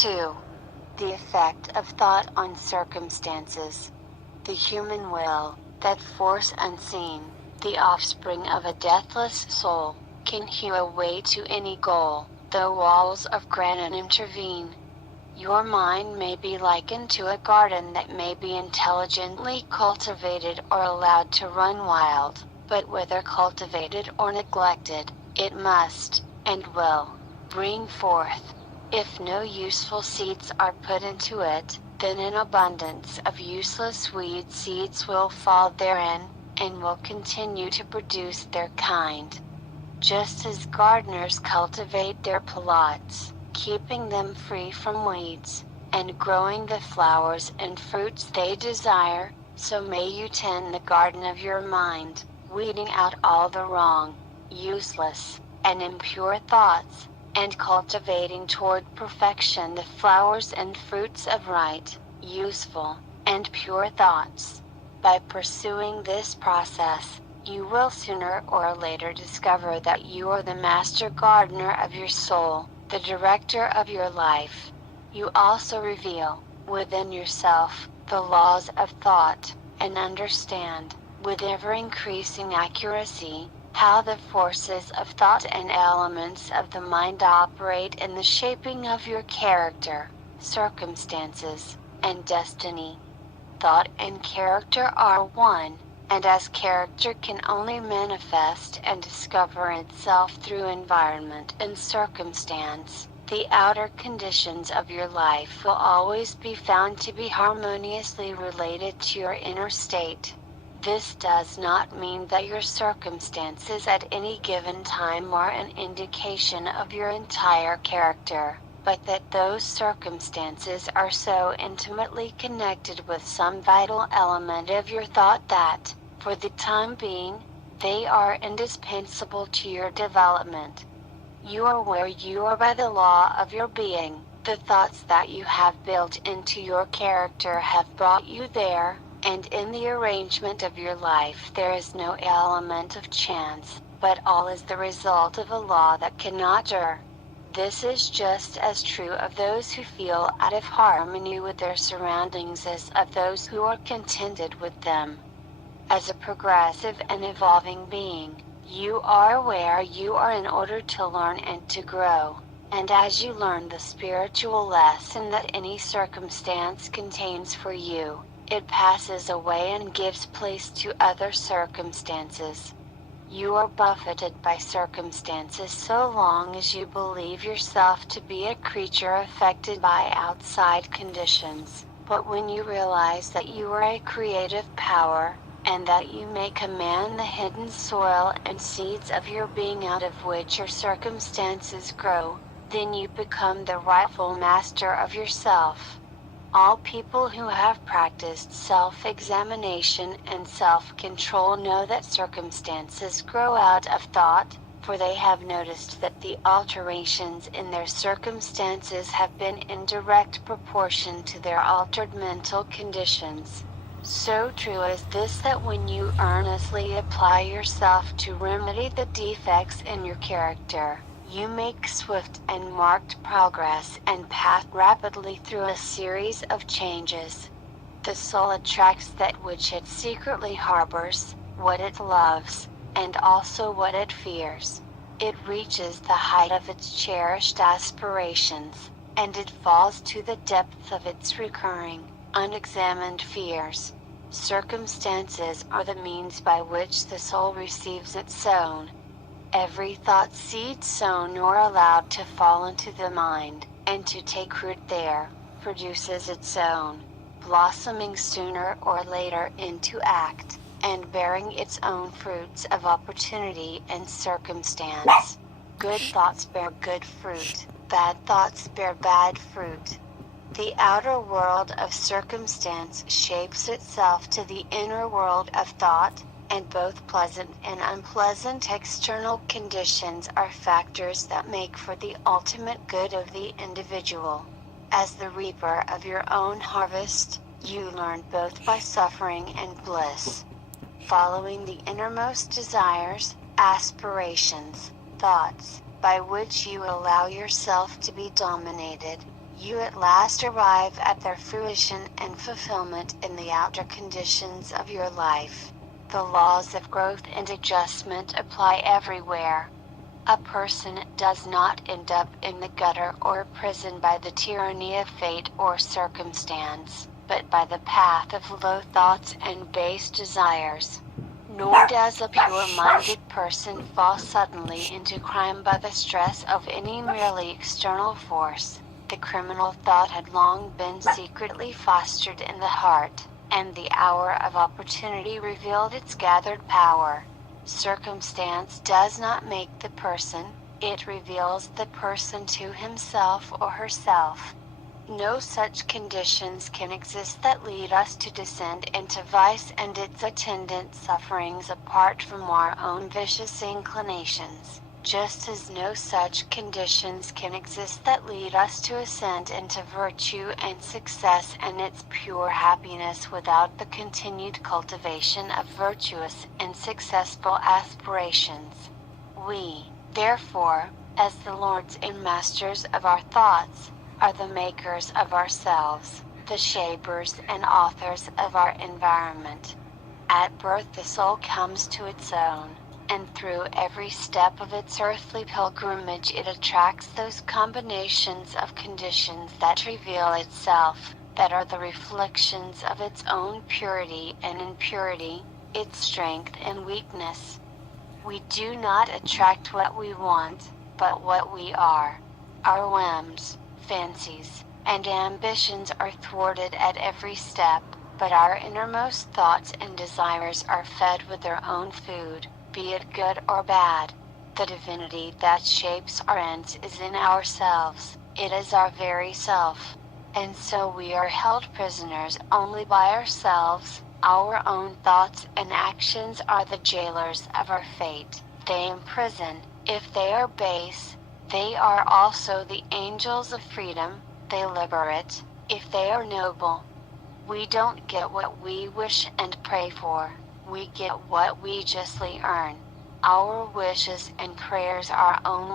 2. The effect of thought on circumstances. The human will, that force unseen, the offspring of a deathless soul, can hew a way to any goal, though walls of granite intervene. Your mind may be likened to a garden that may be intelligently cultivated or allowed to run wild, but whether cultivated or neglected, it must, and will, bring forth. If no useful seeds are put into it, then an abundance of useless weed seeds will fall therein, and will continue to produce their kind. Just as gardeners cultivate their plots, keeping them free from weeds, and growing the flowers and fruits they desire, so may you tend the garden of your mind, weeding out all the wrong, useless, and impure thoughts, and cultivating toward perfection the flowers and fruits of right, useful, and pure thoughts. By pursuing this process, you will sooner or later discover that you are the master gardener of your soul, the director of your life. You also reveal, within yourself, the laws of thought, and understand, with ever-increasing accuracy, how the forces of thought and elements of the mind operate in the shaping of your character, circumstances, and destiny. Thought and character are one, and as character can only manifest and discover itself through environment and circumstance, the outer conditions of your life will always be found to be harmoniously related to your inner state. This does not mean that your circumstances at any given time are an indication of your entire character, but that those circumstances are so intimately connected with some vital element of your thought that, for the time being, they are indispensable to your development. You are where you are by the law of your being. The thoughts that you have built into your character have brought you there, and in the arrangement of your life there is no element of chance, but all is the result of a law that cannot err. This is just as true of those who feel out of harmony with their surroundings as of those who are contented with them. As a progressive and evolving being, you are where you are in order to learn and to grow, and as you learn the spiritual lesson that any circumstance contains for you, it passes away and gives place to other circumstances. You are buffeted by circumstances so long as you believe yourself to be a creature affected by outside conditions, but when you realize that you are a creative power, and that you may command the hidden soil and seeds of your being out of which your circumstances grow, then you become the rightful master of yourself. All people who have practiced self-examination and self-control know that circumstances grow out of thought, for they have noticed that the alterations in their circumstances have been in direct proportion to their altered mental conditions. So true is this that when you earnestly apply yourself to remedy the defects in your character, you make swift and marked progress and pass rapidly through a series of changes. The soul attracts that which it secretly harbors, what it loves, and also what it fears. It reaches the height of its cherished aspirations, and it falls to the depth of its recurring, unexamined fears. Circumstances are the means by which the soul receives its own. Every thought seed sown or allowed to fall into the mind, and to take root there, produces its own, blossoming sooner or later into act, and bearing its own fruits of opportunity and circumstance. Good thoughts bear good fruit, bad thoughts bear bad fruit. The outer world of circumstance shapes itself to the inner world of thought, and both pleasant and unpleasant external conditions are factors that make for the ultimate good of the individual. As the reaper of your own harvest, you learn both by suffering and bliss. Following the innermost desires, aspirations, thoughts, by which you allow yourself to be dominated, you at last arrive at their fruition and fulfillment in the outer conditions of your life. The laws of growth and adjustment apply everywhere. A person does not end up in the gutter or prison by the tyranny of fate or circumstance, but by the path of low thoughts and base desires. Nor does a pure-minded person fall suddenly into crime by the stress of any merely external force. The criminal thought had long been secretly fostered in the heart, and the hour of opportunity revealed its gathered power. Circumstance does not make the person, it reveals the person to himself or herself. No such conditions can exist that lead us to descend into vice and its attendant sufferings apart from our own vicious inclinations, just as no such conditions can exist that lead us to ascend into virtue and success and its pure happiness without the continued cultivation of virtuous and successful aspirations. We, therefore, as the lords and masters of our thoughts, are the makers of ourselves, the shapers and authors of our environment. At birth the soul comes to its own, and through every step of its earthly pilgrimage it attracts those combinations of conditions that reveal itself, that are the reflections of its own purity and impurity, its strength and weakness. We do not attract what we want, but what we are. Our whims, fancies, and ambitions are thwarted at every step, but our innermost thoughts and desires are fed with their own food, be it good or bad. The divinity that shapes our ends is in ourselves, it is our very self. And so we are held prisoners only by ourselves. Our own thoughts and actions are the jailers of our fate. They imprison. If they are base, they are also the angels of freedom. They liberate, if they are noble. We don't get what we wish and pray for. We get what we justly earn. Our wishes and prayers are only